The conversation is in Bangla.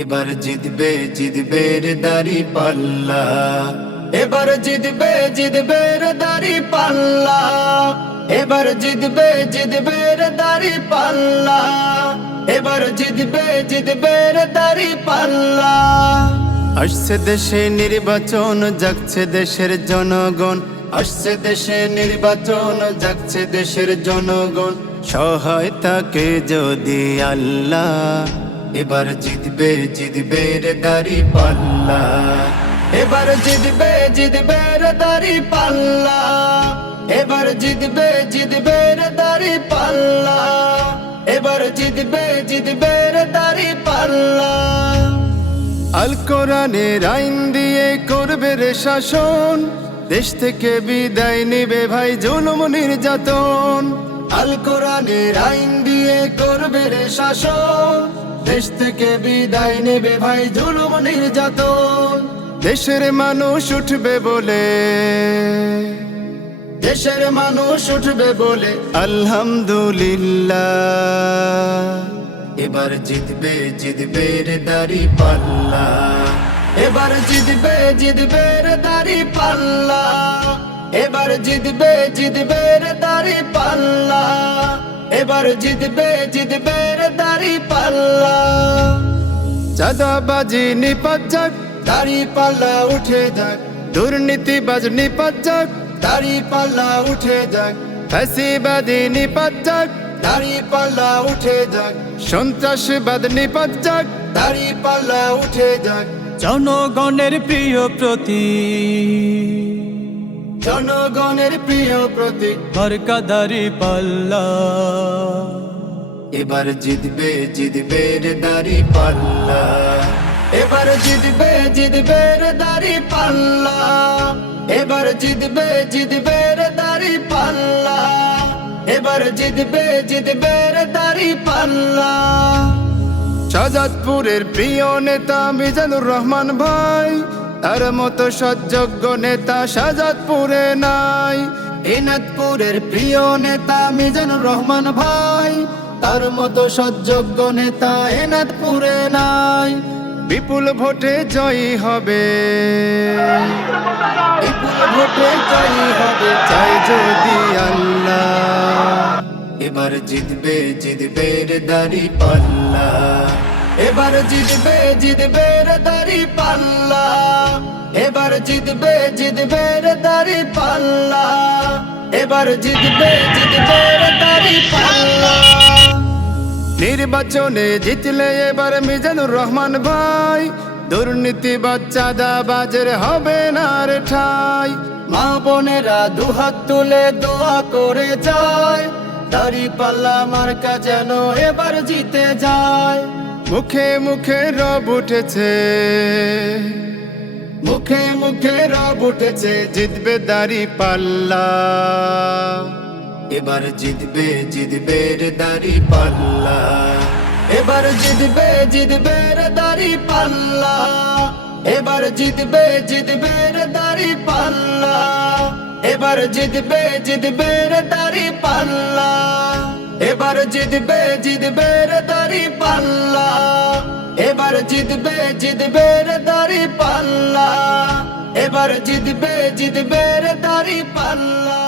এবার জিতবে জিতবে রে দাড়ি পাল্লা, এবার জিতবে জিতবে রে দাড়ি পাল্লা, এবার জিতবে জিতবে রে দাড়ি পাল্লা, এবার জিতবে জিতবে রে দাড়ি পাল্লা। আসছে দেশে নির্বাচন, জাগছে দেশের জনগণ, আসছে দেশে নির্বাচন, জাগছে দেশের জনগণ, সহায়তাকে যদি আল্লাহ, এবার জিতবে জিতবে রে দাড়ি পাল্লা, এবার জিতবে জিতবে রে দাড়ি পাল্লা, এবার জিতবে জিতবে রে দাড়ি পাল্লা, এবার জিতবে জিতবে রে দাড়ি পাল্লা। আল কোরআনের আইন দিয়ে করবে রে শাসন, দেশ থেকে বিদায় নিবে ভাই জুলুম নির্যাতন। আল কোরআনের আইন দিয়ে করবে রে শাসন, দেশ থেকে বিদায় নেবে ভাই জুলুম নির্যাতন। দেশের মানুষ উঠবে বলে, দেশের মানুষ উঠবে বলে আলহামদুলিল্লাহ। এবার জিতবে জিতবে রে দাড়ি পাল্লা, এবার জিতবে জিতবে রে দাড়ি পাল্লা, এবার জিতবে জিতবে রে দাড়ি পাল্লা, এবার জিতবে জিতবে রে দাড়ি পাল্লা। চাঁদাবাজি নিপাত যাক, দাড়ি পাল্লা উঠে যাক, দুর্নীতিবাজ নিপাত যাক, দাড়ি পাল্লা উঠে যাক, ফ্যাসিবাদী নিপাত যাক, দাড়ি পাল্লা উঠে যাক, সন্ত্রাসবাদ নিপাত যাক, দাড়ি পাল্লা উঠে যাক। জনগণের প্রিয় প্রতীক, জনগণের প্রিয় প্রতীক মার্কা দাড়ি পাল্লা। এবার জিতবে জিতবে রে দাড়ি পাল্লা, এবার জিতবে জিতবে রে দাড়ি পাল্লা, এবার জিতবে জিতবে রে দাড়ি পাল্লা, এবার জিতবে জিতবে রে দাড়ি পাল্লা। শাহজাদপুরের প্রিয় নেতা মিজানুর রহমান ভাই, তার মতো সৎযোগ্য নেতা শাহজাদপুরে নাই। এনাদপুরের প্রিয় নেতা মিজানুর রহমান ভাই, তার মতো সৎযোগ্য নেতা এনাদপুরে নাই। বিপুল ভোটে জয়ী হবে, বিপুল ভোটে জয়ী হবে চাই যদি আল্লাহ। এবার জিতবে জিতবে রে দাড়ি পাল্লা, এবার জিতবে জিতবে রে দাড়ি পাল্লা, এবার জিতবে জিতবে রে দাড়ি পাল্লা, এবার জিতবে জিতবে রে দাড়ি পাল্লা। নির্বাচনে জিতলে এবার মিজানুর রহমান ভাই, দুর্নীতিবাজ চাঁদাবাজের হবে না রে ঠাই। মা বোনেরা দুহাত তুলে দোয়া করে যায়, দাড়ি পাল্লা মার্কা যেন এবার জিতে যায়। মুখে মুখে রব উঠেছে, মুখে মুখে রব উঠেছে, জিতবে দাড়ি পাল্লা। এবার জিতবে জিতবে রে দাড়ি পাল্লা, এবার জিতবে জিতবে রে দাড়ি পাল্লা, এবার জিতবে জিতবে রে দাড়ি পাল্লা, এবার জিতবে জিতবে রে দাড়ি পাল্লা, এবার জিতবে জিতবে রে দাড়ি পাল্লা, এবার জিতবে জিতবে রে দাড়ি পাল্লা, এবার জিতবে জিতবে রে দাড়ি পাল্লা।